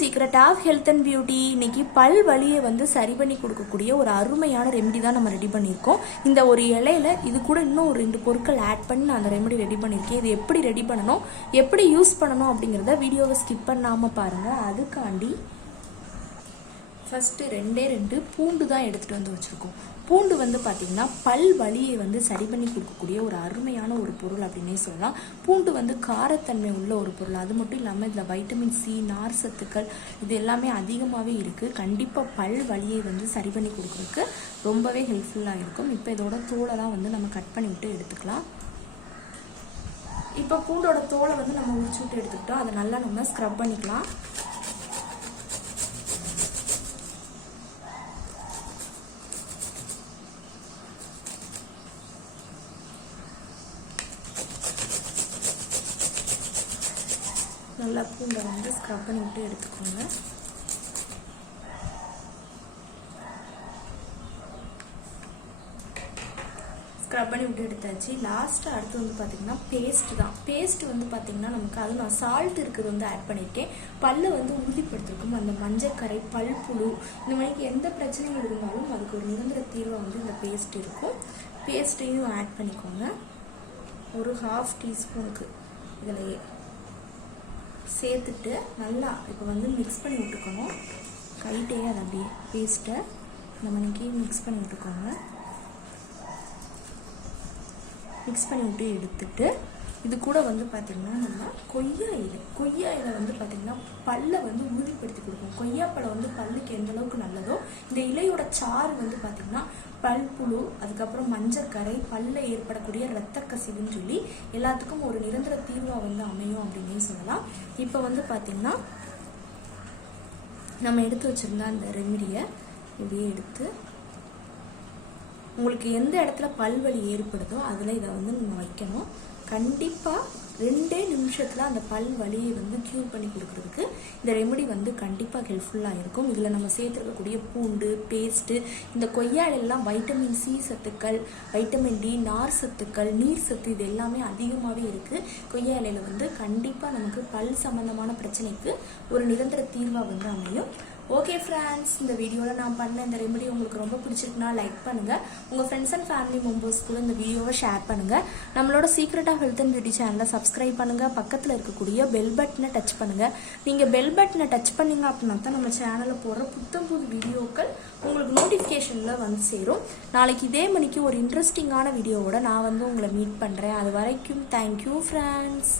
Secret of health and beauty. இன்னைக்கு பல் வலியை வந்து சரி பண்ணி கொடுக்கக்கூடிய ஒரு அருமையான ரெமெடி தான் நம்ம ரெடி பண்ணியிருக்கோம். இந்த ஒரு இலையில இது கூட இன்னும் ஒரு 2 பொருட்கள் ஆட் பண்ணி நான் அந்த ரெமெடி ரெடி பண்ணியிருக்கேன். இது எப்படி ரெடி பண்ணணும், எப்படி யூஸ் பண்ணணும் அப்படிங்கிறத வீடியோவை ஸ்கிப் பண்ணாமல் பாருங்கள். அதுக்காண்டி ஃபஸ்ட்டு 2 பூண்டு தான் எடுத்துகிட்டு வந்து வச்சுருக்கோம். பூண்டு வந்து பார்த்திங்கன்னா பல் வலியை வந்து சரி பண்ணி கொடுக்கக்கூடிய ஒரு அருமையான ஒரு பொருள் அப்படின்னே சொல்லலாம். பூண்டு வந்து காரத்தன்மை உள்ள ஒரு பொருள். அது மட்டும் இல்லாமல் இதில் வைட்டமின் சி, நார் சத்துக்கள் இது எல்லாமே அதிகமாகவே இருக்குது. கண்டிப்பாக பல் வலியை வந்து சரி பண்ணி கொடுக்குறதுக்கு ரொம்பவே ஹெல்ப்ஃபுல்லாக இருக்கும். இப்போ இதோட தோலெல்லாம் வந்து நம்ம கட் பண்ணிவிட்டு எடுத்துக்கலாம். இப்போ பூண்டோட தோலை வந்து நம்ம உரிச்சு விட்டு எடுத்துக்கிட்டோம். அதை நல்லா நம்ம ஸ்க்ரப் பண்ணிக்கலாம். நல்லா பூண்டை வந்து ஸ்க்ரப் பண்ணிவிட்டு எடுத்துக்கோங்க. ஸ்க்ரப் பண்ணி விட்டு எடுத்தாச்சு. லாஸ்ட்டு அடுத்து வந்து பார்த்திங்கன்னா பேஸ்ட் தான். பேஸ்ட் வந்து பார்த்திங்கன்னா நமக்கு அது நான் சால்ட் இருக்கிறது வந்து ஆட் பண்ணியிருக்கேன். பல்லை வந்து உறுதிப்படுத்திருக்கும். அந்த மஞ்சக்கரை, பல் புழு இந்த மாதிரிக்கு எந்த பிரச்சனைகள் இருந்தாலும் அதுக்கு ஒரு நிரந்தர தீர்வை வந்து இந்த பேஸ்ட் இருக்கும். பேஸ்ட்டையும் ஆட் பண்ணிக்கோங்க. ஒரு 1/2 டீஸ்பூனுக்கு இதில் சேர்த்துட்டு நல்லா இப்போ வந்து மிக்ஸ் பண்ணி விட்டுக்கணும். கைட்டையே அதை அப்படியே பேஸ்ட்டை இந்த மணிக்கு மிக்ஸ் பண்ணி விட்டுக்கோங்க. மிக்ஸ் பண்ணி விட்டு எடுத்துட்டு இது கூட வந்து பார்த்திங்கன்னா நம்ம கொய்யா இலை வந்து பார்த்திங்கன்னா பல்லை வந்து உறுதிப்படுத்தி கொடுக்கும். கொய்யாப்பழம் வந்து பல்லுக்கு எந்த அளவுக்கு நல்லதோ இந்த இலையோட சாறு வந்து பார்த்திங்கன்னா பல் புழு, அதுக்கப்புறம் மஞ்சக்கரை, பல்ல ஏற்படக்கூடிய இரத்த கசிவுன்னு சொல்லி எல்லாத்துக்கும் ஒரு நிரந்தர தீர்வாக வந்து அமையும் அப்படின்னு சொல்லலாம். இப்போ வந்து பார்த்திங்கன்னா நம்ம எடுத்து வச்சுருந்தா அந்த ரெமிடியை இப்படியே எடுத்து உங்களுக்கு எந்த இடத்துல பல்வலி ஏற்படுதோ அதில் இதை வந்து நம்ம வைக்கணும். கண்டிப்பாக 2 நிமிஷத்தில் அந்த பல் வலியை வந்து க்யூர் பண்ணி கொடுக்குறதுக்கு இந்த ரெமெடி வந்து கண்டிப்பாக ஹெல்ப்ஃபுல்லாக இருக்கும். இதில் நம்ம சேர்த்துருக்கக்கூடிய பூண்டு, பேஸ்ட்டு, இந்த கொய்யாலெல்லாம் வைட்டமின் சி சத்துக்கள், வைட்டமின் டி, நார் சத்துக்கள், நீர் சத்து இது எல்லாமே அதிகமாகவே இருக்குது. கொய்யா இலையில் வந்து கண்டிப்பாக நமக்கு பல் சம்மந்தமான பிரச்சனைக்கு ஒரு நிரந்தர தீர்வாக வந்து அமையும். ஓகே ஃப்ரெண்ட்ஸ், இந்த வீடியோவில் நான் பண்ண இந்த ரெமெடி உங்களுக்கு ரொம்ப பிடிச்சிருக்குன்னா லைக் பண்ணுங்கள். உங்கள் ஃப்ரெண்ட்ஸ் அண்ட் ஃபேமிலி மெம்பர்ஸ் கூட இந்த வீடியோவை ஷேர் பண்ணுங்கள். நம்மளோட secret of health and beauty சேனலை சப்ஸ்கிரைப் பண்ணுங்கள். பக்கத்தில் இருக்கக்கூடிய பெல் பட்டனை டச் பண்ணுங்கள். நீங்கள் பெல் பட்டனை டச் பண்ணிங்க அப்படின்னா தான் நம்ம சேனலில் போடுற புது வீடியோக்கள் உங்களுக்கு நோட்டிஃபிகேஷனில் வந்து சேரும். நாளைக்கு இதே மணிக்கு ஒரு இன்ட்ரெஸ்டிங்கான வீடியோவோட நான் வந்து உங்களை மீட் பண்ணுறேன். அது வரைக்கும் தேங்க்யூ ஃப்ரெண்ட்ஸ்.